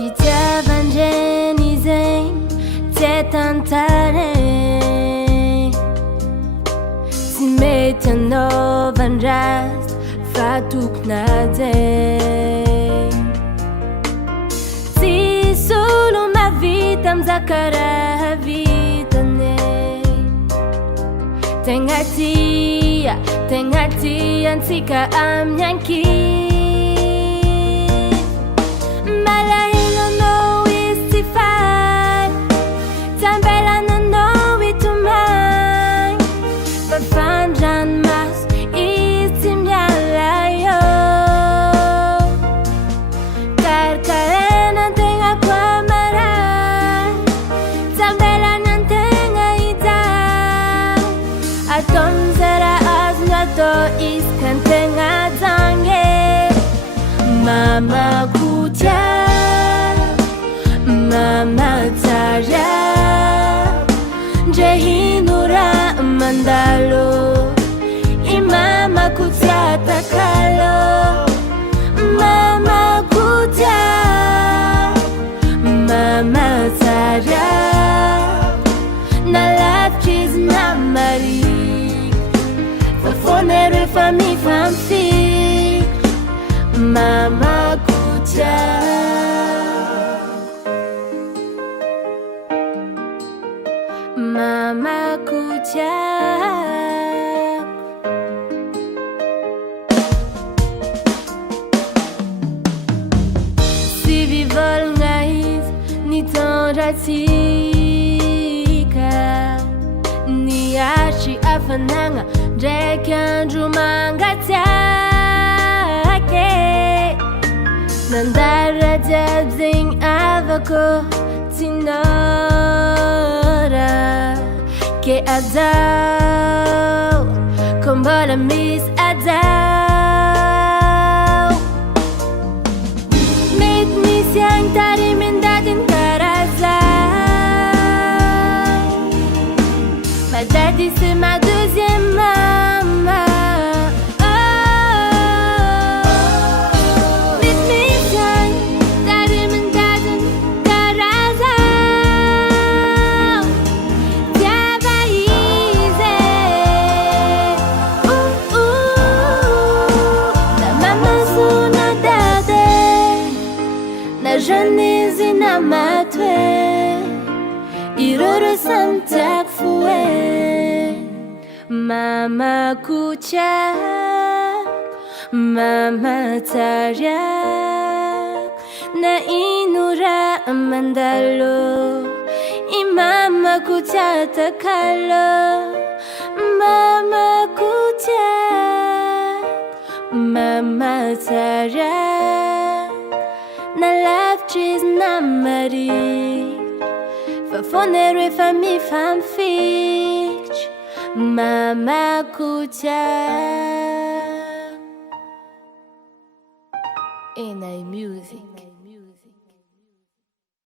Fitiavan-dreny zegny tsy tantarany, tsy mety anaovan-draza fa tompon'azy. Tsisy olo mavita mizaka raha vitany. Tegna tiantsika amin'ny ankizy. Malahelo anao izy tsy faly, tambelananao itomagny, fa fandranomaso izy tsy miala eo. Karakaraina an-tegna koa marary, tambelanantegna hita, atao mizara azony atao izy kan-tegna zange. Mama kutia, mama tsara, njehinura mandalo, imama kutia takalo. Mama kutia, mama tsara, na lavitry na mari, fafonero efa mifampiky. Mama kutia, mama kutia. Si vivolagna izy nitondratsika, niaritry hafanagna ndraiky andro mangatsiaka. Nandara jiaby zegny avako tsy nora, ke azao ko mbola misy azao. Mety misy agny tarimy andadiny karazay, ma daddy c'est ma deuxième maman. Jeunesse na matwe, iroro samtak fue. Mama kutia, mama tariak, na inura mandalo, imama kutia takalo. Mama kutia, mama tariak, na lavitry na mari, fafonero efa mifampiky. Mama kutia. NI Music.